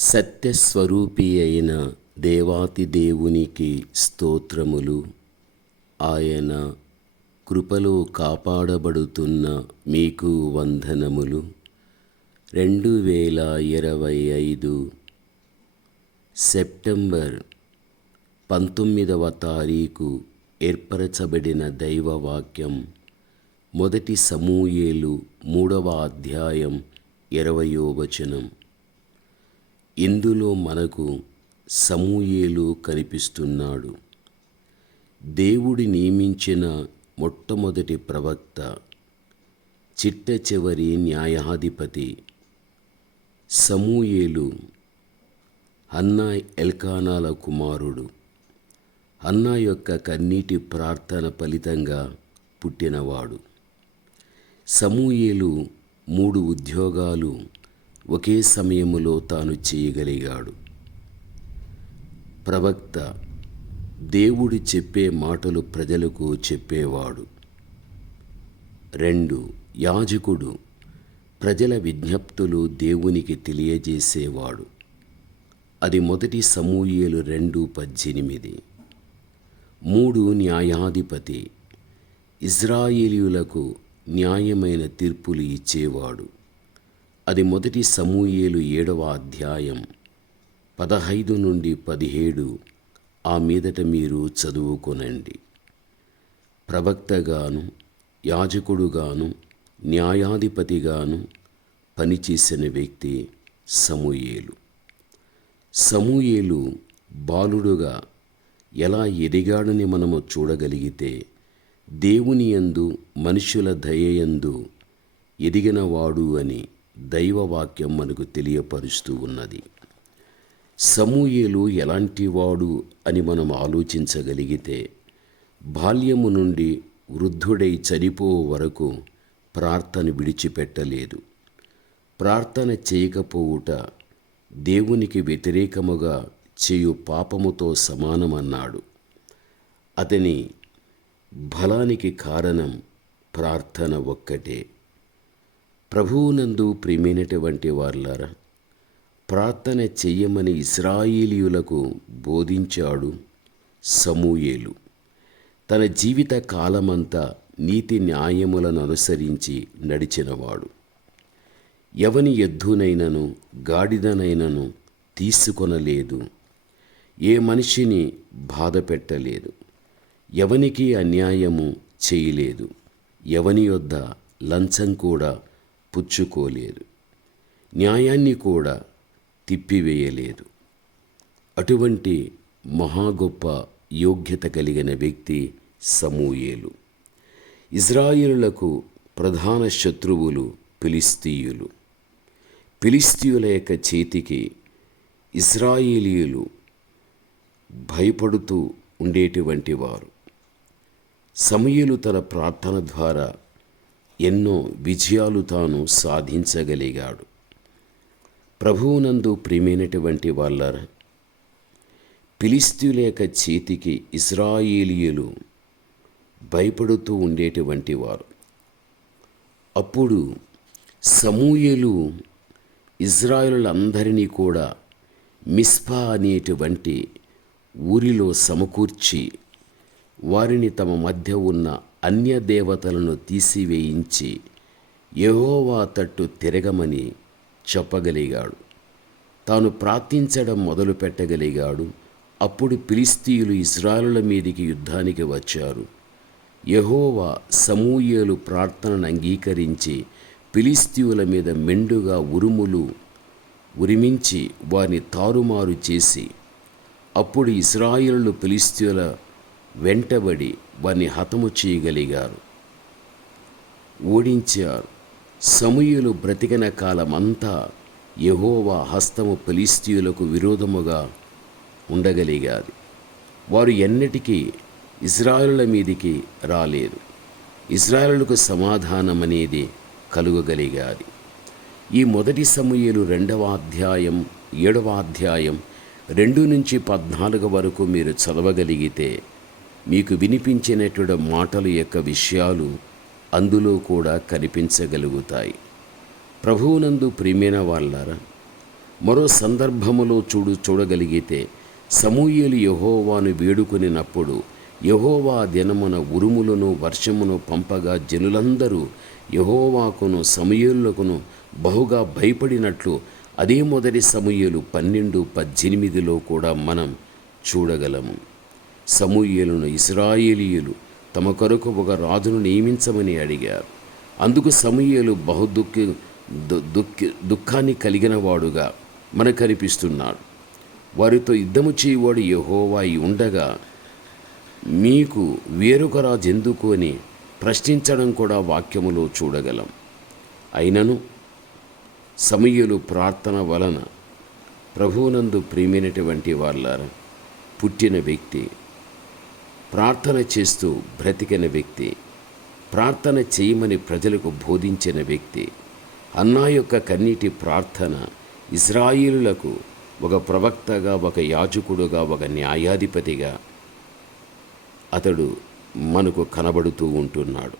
సత్యస్వరూపి అయిన దేవాతి దేవునికి స్తోత్రములు. ఆయన కృపలో కాపాడబడుతున్న మీకు వందనములు. రెండు వేల ఇరవై ఐదు సెప్టెంబర్ పంతొమ్మిదవ తారీఖు ఏర్పరచబడిన దైవవాక్యం మొదటి సమూయేలు మూడవ అధ్యాయం ఇరవయో వచనం. ఇందులో మనకు సమూయేలు కనిపిస్తున్నాడు. దేవుడి నియమించిన మొట్టమొదటి ప్రవక్త చిట్ట చివరి న్యాయాధిపతి సమూయేలు అన్నా ఎల్కానాల కుమారుడు. అన్నా యొక్క కన్నీటి ప్రార్థన ఫలితంగా పుట్టినవాడు. సమూయేలు మూడు ఉద్యోగాలు ఒకే సమయములో తాను చేయగలిగాడు. ప్రవక్త దేవుడు చెప్పే మాటలు ప్రజలకు చెప్పేవాడు. రెండు యాజకుడు ప్రజల విజ్ఞప్తులు దేవునికి తెలియజేసేవాడు. అది మొదటి సమూహలు రెండు పద్దెనిమిది. మూడు న్యాయాధిపతి ఇజ్రాయేలీయులకు న్యాయమైన తీర్పులు ఇచ్చేవాడు. అది మొదటి సమూయేలు ఏడవ అధ్యాయం పదహైదు నుండి పదిహేడు. ఆ మీదట మీరు చదువుకొనండి. ప్రవక్తగాను యాజకుడుగాను న్యాయాధిపతిగాను పనిచేసిన వ్యక్తి సమూయేలు. సమూయేలు బాలుడుగా ఎలా ఎదిగాడని మనము చూడగలిగితే దేవుని యందు మనుషుల దయయందు ఎదిగినవాడు అని దైవవాక్యం మనకు తెలియపరుస్తూ ఉన్నది. సమూయేలు ఎలాంటివాడు అని మనం ఆలోచించగలిగితే బాల్యము నుండి వృద్ధుడై చనిపో వరకు ప్రార్థన విడిచిపెట్టలేదు. ప్రార్థన చేయకపోవుట దేవునికి వ్యతిరేకముగా చేయు పాపముతో సమానమన్నాడు. అతని బలానికి కారణం ప్రార్థన ఒక్కటే. ప్రభువునందు ప్రియమైనటువంటి వార్లారా ప్రార్థన చెయ్యమని ఇస్రాయేలీయులకు బోధించాడు సమూయేలు. తన జీవిత కాలమంతా నీతి న్యాయములను అనుసరించి నడిచినవాడు. ఎవని ఎద్దునైనను గాడిదనైనను తీసుకొనలేదు. ఏ మనిషిని బాధ పెట్టలేదు ఎవనికి అన్యాయము చేయలేదు. ఎవని యొద్ద లంచం కూడా పుచ్చుకోలేదు. న్యాయాన్ని కూడా తిప్పివేయలేదు. అటువంటి మహా గొప్ప యోగ్యత కలిగిన వ్యక్తి సమూయేలు. ఇజ్రాయిలులకు ప్రధాన శత్రువులు ఫిలిస్తీయులు. ఫిలిస్తీయుల యొక్క చేతికి ఇజ్రాయేలీయులు భయపడుతూ ఉండేటువంటి వారు. సమయలు తన ప్రార్థన ద్వారా ఎన్నో విజయాలు తాను సాధించగలిగాడు. ప్రభువునందు ప్రియమైనటువంటి వాళ్ళ ఫిలిస్తీయుల యొక్క చేతికి ఇస్రాయేలీయులు భయపడుతూ ఉండేటువంటి వారు. అప్పుడు సమూయలు ఇజ్రాయేలులందరినీ కూడా మిస్పా అనేటువంటి ఊరిలో సమకూర్చి వారిని తమ మధ్య ఉన్న అన్య దేవతలను తీసివేయించి యహోవా తట్టు తిరగమని చెప్పగలిగాడు. తాను ప్రార్థించడం మొదలు పెట్టగలిగాడు. అప్పుడు ఫిలిస్తీయులు ఇజ్రాయలుల మీదికి యుద్ధానికి వచ్చారు. యహోవా సమూయేలు ప్రార్థనను అంగీకరించి ఫిలిస్తీయుల మీద మెండుగా ఉరుములు ఉరిమించి వారిని తారుమారు చేసి అప్పుడు ఇస్రాయిలు ఫిలిస్తీయుల వెంటబడి వారిని హతము చేయగలిగారు. ఓడించారు. సమయులు బ్రతికిన కాలమంతా యహోవా హస్తము ఫిలిస్తీయులకు విరోధముగా ఉండగలిగాది. వారు ఎన్నటికీ ఇజ్రాయిలుల మీదికి రాలేదు. ఇజ్రాయేలులకు సమాధానం అనేది కలుగగలిగాది. ఈ మొదటి సమూయేలు రెండవ అధ్యాయం ఏడవ అధ్యాయం రెండు నుంచి పద్నాలుగు వరకు మీరు చదవగలిగితే మీకు వినిపించినటువంటి మాటల యొక్క విషయాలు అందులో కూడా కనిపించగలుగుతాయి. ప్రభువునందు ప్రియమైన వాళ్ళారా మరో సందర్భములో చూడు చూడగలిగితే సమూహలు యహోవాను వేడుకొనినప్పుడు యహోవా దినమున ఉరుములను వర్షమును పంపగా జనులందరూ యహోవాకును సమూయేలులకును బహుగా భయపడినట్లు అదే మొదటి సమూయేలు పన్నెండు పద్దెనిమిదిలో కూడా మనం చూడగలము. సమూయేలును ఇస్రాయేలీయులు తమ కొరకు ఒక రాజును నియమించమని అడిగారు. అందుకు సమూయేలు బహు దుఃఖి దు- దుఃఖాన్ని కలిగిన వాడుగా మనకు కనిపిస్తున్నాడు వారితో యుద్ధము చేయవాడు యహోవాయి ఉండగా మీకు వేరొక రాజు ఎందుకు అని ప్రశ్నించడం కూడా వాక్యములో చూడగలం. అయినను సమయలు ప్రార్థన వలన ప్రభువునందు ప్రేమైనటువంటి వాళ్ళ పుట్టిన వ్యక్తి ప్రార్థన చేస్తూ బ్రతికిన వ్యక్తి ప్రార్థన చేయమని ప్రజలకు బోధించిన వ్యక్తి అన్నా యొక్క కన్నీటి ప్రార్థన ఇజ్రాయిలులకు ఒక ప్రవక్తగా ఒక యాజకుడుగా ఒక న్యాయాధిపతిగా అతడు మనకు కనబడుతూ ఉంటున్నాడు.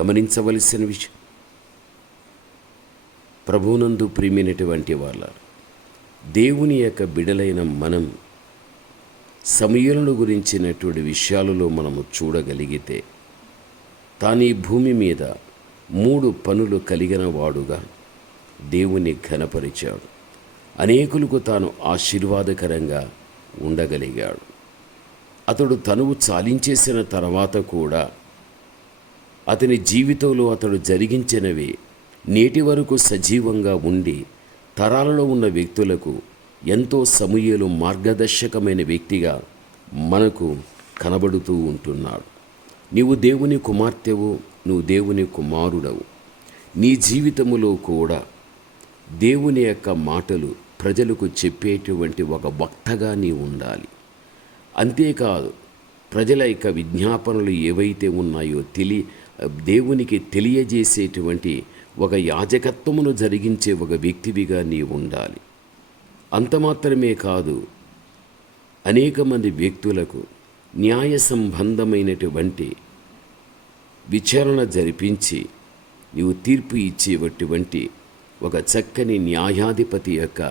గమనించవలసిన విషయం ప్రభునందు ప్రియమైనటువంటి వాళ్ళ దేవుని యొక్క బిడలైన మనం సమయలను గురించినటువంటి విషయాలలో మనము చూడగలిగితే తాను ఈ భూమి మీద మూడు పనులు కలిగిన వాడుగా దేవుని ఘనపరిచాడు. అనేకులకు తాను ఆశీర్వాదకరంగా ఉండగలిగాడు. అతడు తనువు చాలించేసిన తర్వాత కూడా అతని జీవితంలో అతడు జరిగించినవి నేటి వరకు సజీవంగా ఉండి తరాలలో ఉన్న వ్యక్తులకు ఎంతో సమూహలు మార్గదర్శకమైన వ్యక్తిగా మనకు కనబడుతూ ఉంటున్నాడు. నీవు దేవుని కుమార్తెవు నువ్వు దేవుని కుమారుడవు. నీ జీవితములో కూడా దేవుని యొక్క మాటలు ప్రజలకు చెప్పేటువంటి ఒక వక్తగా నీ ఉండాలి. అంతేకాదు ప్రజల యొక్క విజ్ఞాపనలు ఏవైతే ఉన్నాయో తెలి దేవునికి తెలియజేసేటువంటి ఒక యాజకత్వమును జరిగించే ఒక వ్యక్తివిగా నీ ఉండాలి. అంత మాత్రమే కాదు అనేక మంది వ్యక్తులకు న్యాయ సంబంధమైనటువంటి విచారణ జరిపించి నీవు తీర్పు ఇచ్చేటువంటి ఒక చక్కని న్యాయాధిపతి యొక్క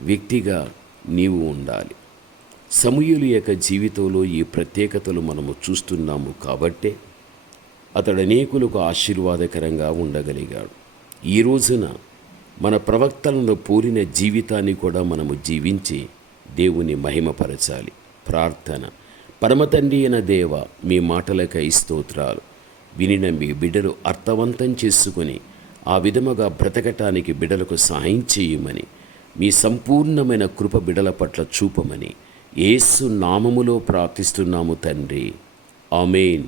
వ్యక్తిగా నీవు ఉండాలి. సమయులు యొక్క జీవితంలో ఈ ప్రత్యేకతలు మనము చూస్తున్నాము కాబట్టే అతడు అనేకులకు ఆశీర్వాదకరంగా ఉండగలిగాడు. ఈ రోజున మన ప్రవక్తలను పూరిన జీవితాన్ని కూడా మనము జీవించి దేవుని మహిమపరచాలి. ప్రార్థన. పరమతండ్రి అయిన దేవ మీ మాటలకై స్తోత్రాలు. వినిన మీ బిడ్డలు అర్థవంతం చేసుకుని ఆ విధముగా బ్రతకటానికి బిడలకు సహాయం చేయమని మీ సంపూర్ణమైన కృప బిడల పట్ల చూపమని ఏసు నామములో ప్రార్థిస్తున్నాము తండ్రి. ఆమెన్.